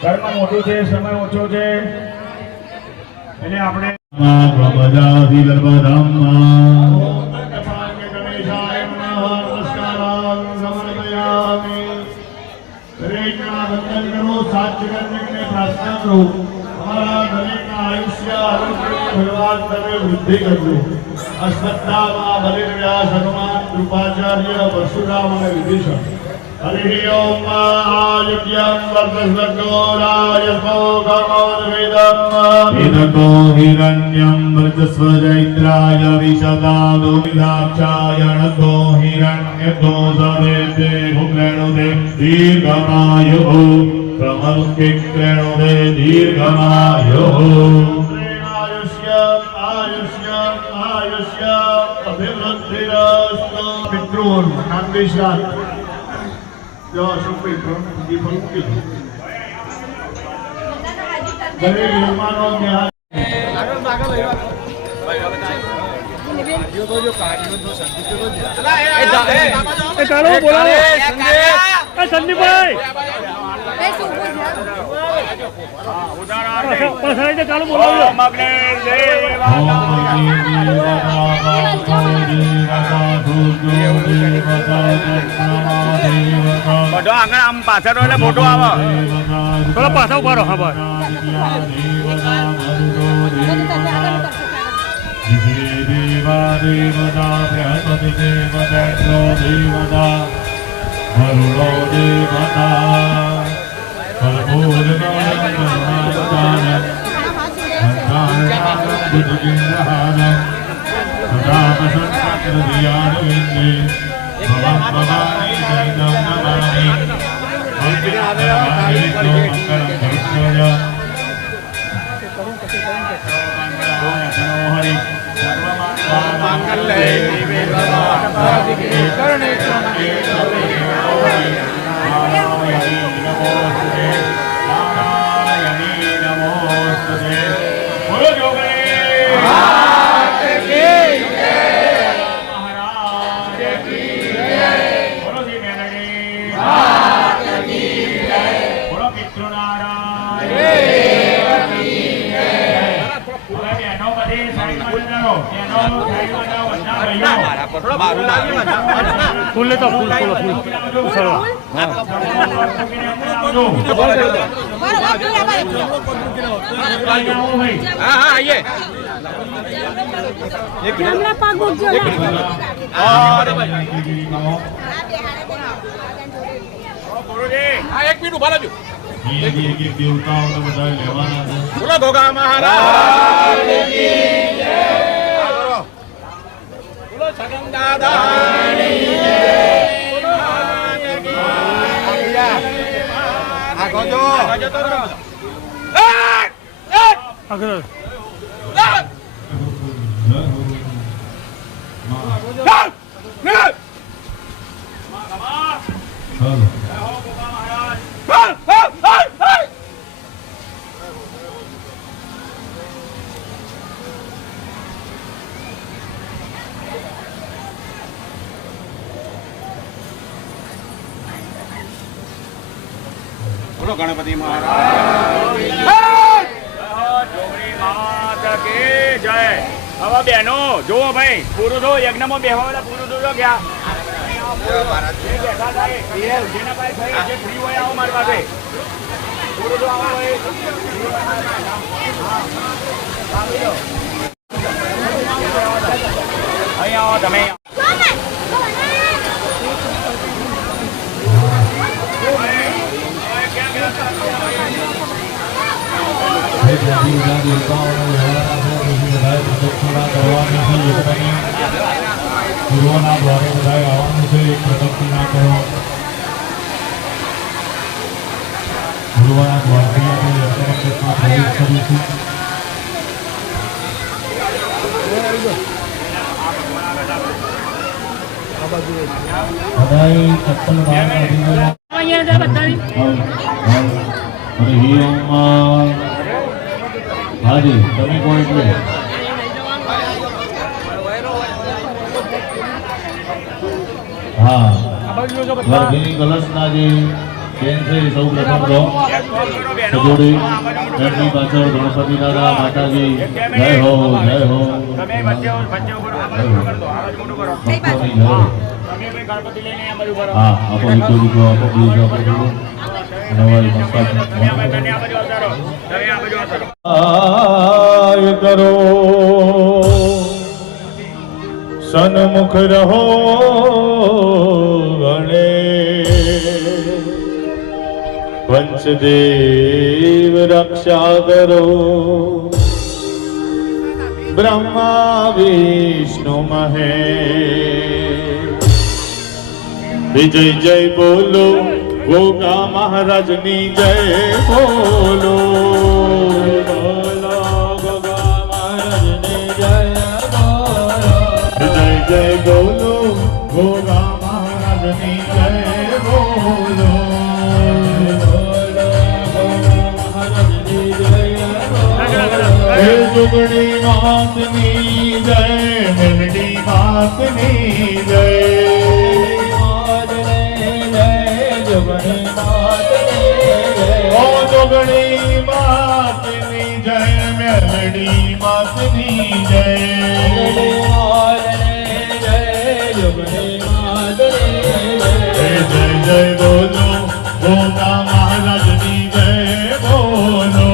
કર્મ મોટું છે, સમય ઓછો છે, એટલે આપણે વૃદ્ધિ કરજો. અશ્વત્થામા બલિવ્યાસ હનુમાન કૃપાચાર્ય પરશુરામ અને વિભીષણ. હરિ ઓમ આયુષ્યમ વર્ધસ્વર્ગો રાજસો ગમોદવેદમ હિરકો હિરણ્યમ વર્ધસ્વ જૈત્રાય વિશદાદો વિલાક્ષાય નકો હિરણ્યકો સદેતે ભૂક્રેણુદે દીર્ઘમાયુઃ પ્રમુખિક્રેણુદે દીર્ઘમાયુઃ પિતૃઓનું નામ દેશરાજ જો અશોકભાઈ દીપક મૂકી દરેક મહેમાનો બધો આગળ આમ પાછળ એટલે ફોટો આવે થોડો પાછા ઉભા રહો. હા ભાઈ દેવા દેવતા બૃહસ્પતિ દેવતા દેવતા વરુણો દેવતા ફલભૂત ફૂલ લેતો ફૂલ ફૂલ ફૂલ હા હા આઈએ એક મિનિટ ઉભા રહેજો. દેવતાઓને બધા લેવાના છે. બોલો ગોગા મહારાજ બોલો ગણપતિ મહારાજ જોગણી માતા કી જય. હવે બહેનો જુઓ ભાઈ, પુરુષો યજ્ઞમાં બેહવા વાળા પુરુષો જો ગયા જે ફ્રી હોય આવો મારી પાસે. પુરુષો આવો અહીં આવો તમે. પૂર્વના દ્વારે બધા આવવાનું છે. એક પ્રદક્ષિણા કરો. પૂર્વના દ્વારથી આપણે યજ્ઞમાં પ્રવેશ કરીશું. બધાએ ચપ્પલ બહાર કાઢી હાજી તમે કોણ એટલે હા ગર્ભિણી કલશના જે બેન છે એ સૌ પ્રથમ તો એક કોલ કરો બહેનો. સજોડી આ બાજુ મોટું કરો. એમની પાછળ ગણપતિ દાદા માતાજી જય હો જય હો તમે વચ્ચે ઉભો રહો. આ બાજુ મોટું કરો. આ બાજુ મોટું કરો. ભક્તોની જય. તમે ભાઈ ગણપતિ લઈને આ બાજુ કરો. હા આપો દીકરો આપો બીજો આપો દીકરો નવાઈ મસ્તા તમે આ બાજુ આવતા રહો. તમે આ બાજુ આવતા રહો. આય કરો સન્મુખ રહો ગણે પંચદેવ રક્ષા કરો બ્રહ્મા વિષ્ણુ મહેશ વિજય જય બોલો ગોગા મહારાજની જય બોલો બોલો ગોગા મહારાજની જય બોલો જય જય બોલો ગોગા મહારાજની જય બોલો બોલો ગોગા મહારાજની જય બોલો હે જુગણી માતની જય મેલડી માતની જય જોગણી માતની જય મેલડી માતની જય જય જય બોલો ગોગા મહારાજની જય બોલો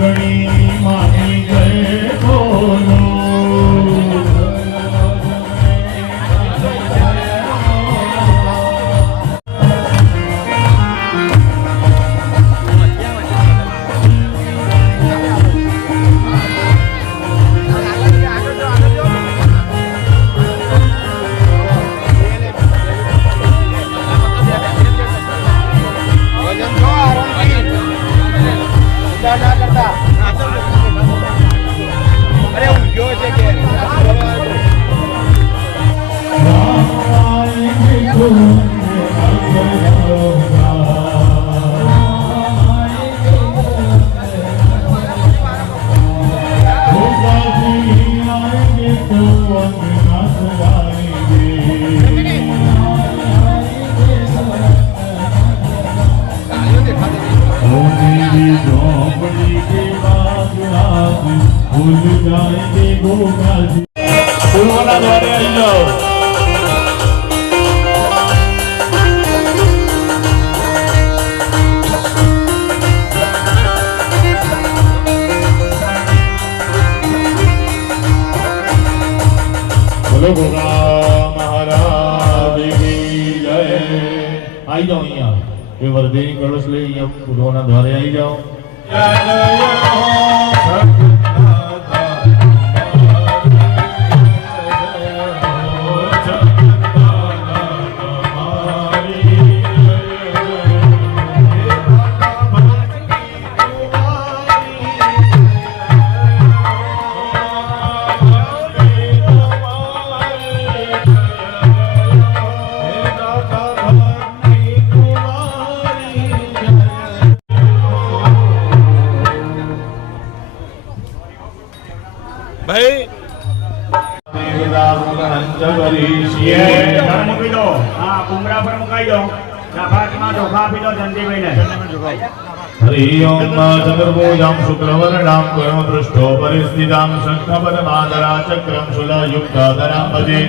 હરિ પૂર્વના દ્વારે આવી જાઓ બોલો ગોગા મહારાજ કી જય આવી જાઓ અહીંયા એ વર્ધીની કળશ લઈ અહીંયા પૂર્વના દ્વારે આવી જાઓ ચોખા આપી દો જંતીભાઈને. हरि ओम चतुर्भुजां शुक्रवर्णां कर्मपृष्ठो परिस्थितां शङ्खपद्माधरा चक्रं शूलयुक्ताधरां भजे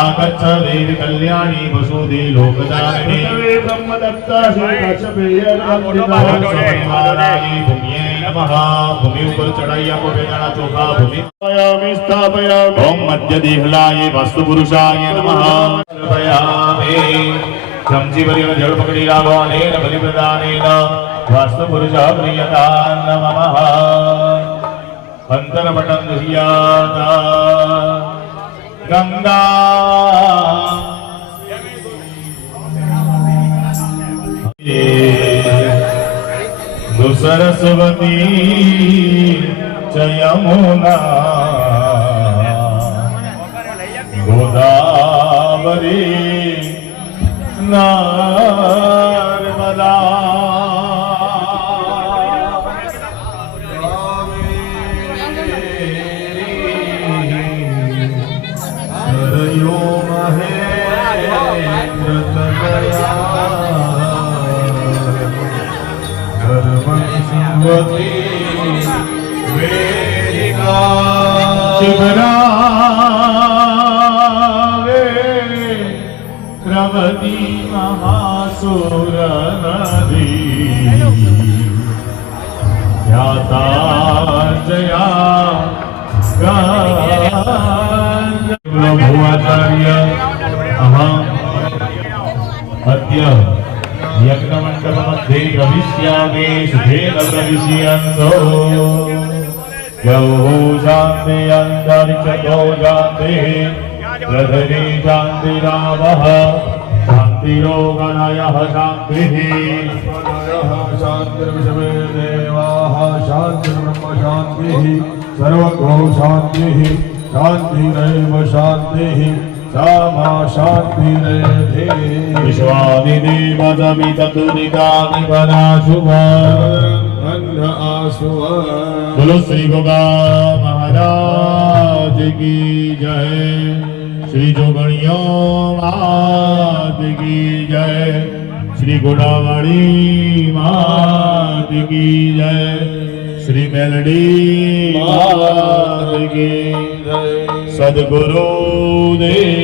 आगच्छ देवी कल्याणी वसुदे लोकदारिणी ब्रह्मदत्ता श्रीकाश्यपेयर्वन्दिताय भूम्ये नमः। भूमि ऊपर चढ़ाई आपको बेदाना चोखा भूमि स्थापयामि ओम मध्य देहलाय वास्तु पुरुषाय नमः। संजीवरीय जड़ पकड़ी राघवानेन बलिप्रदानेन वास्तु पुरुषः प्रियतां नमः। अंतरपटं दह्याता गंगा सरस्वती च यमुना गोदावरी नर्मदा सरयो महेन्द्रतनया धर्मवती वेदिका शिवरावे प्रवती महासुर नदी ख्याता जया भुवाचार्य अहम् अद्य यज्ञमण्डपमध्ये प्रविश्यामि सुखेन प्रविश्यन्तो यौ शान्ति अन्तरिक्षतो शान्तिः प्रथमे शान्तिरावः शान्तिरोगणयः शान्तिः शान्तिर्विषमे देवाः शान्तिर्ब्रह्म शान्तिः सर्वगो शान्तिः शान्तिरेव शान्तिः सा मा शान्तिरेधे विश्वादिदेव समिततुरितानि पराशुभा अन्ध आसुव बोलो श्री गोगा महाराज की जय। श्री जोगणियों मात की जय। श्री गोडावाड़ी मात की जय। श्री मेलडी मात की जय। सद्गुरु देव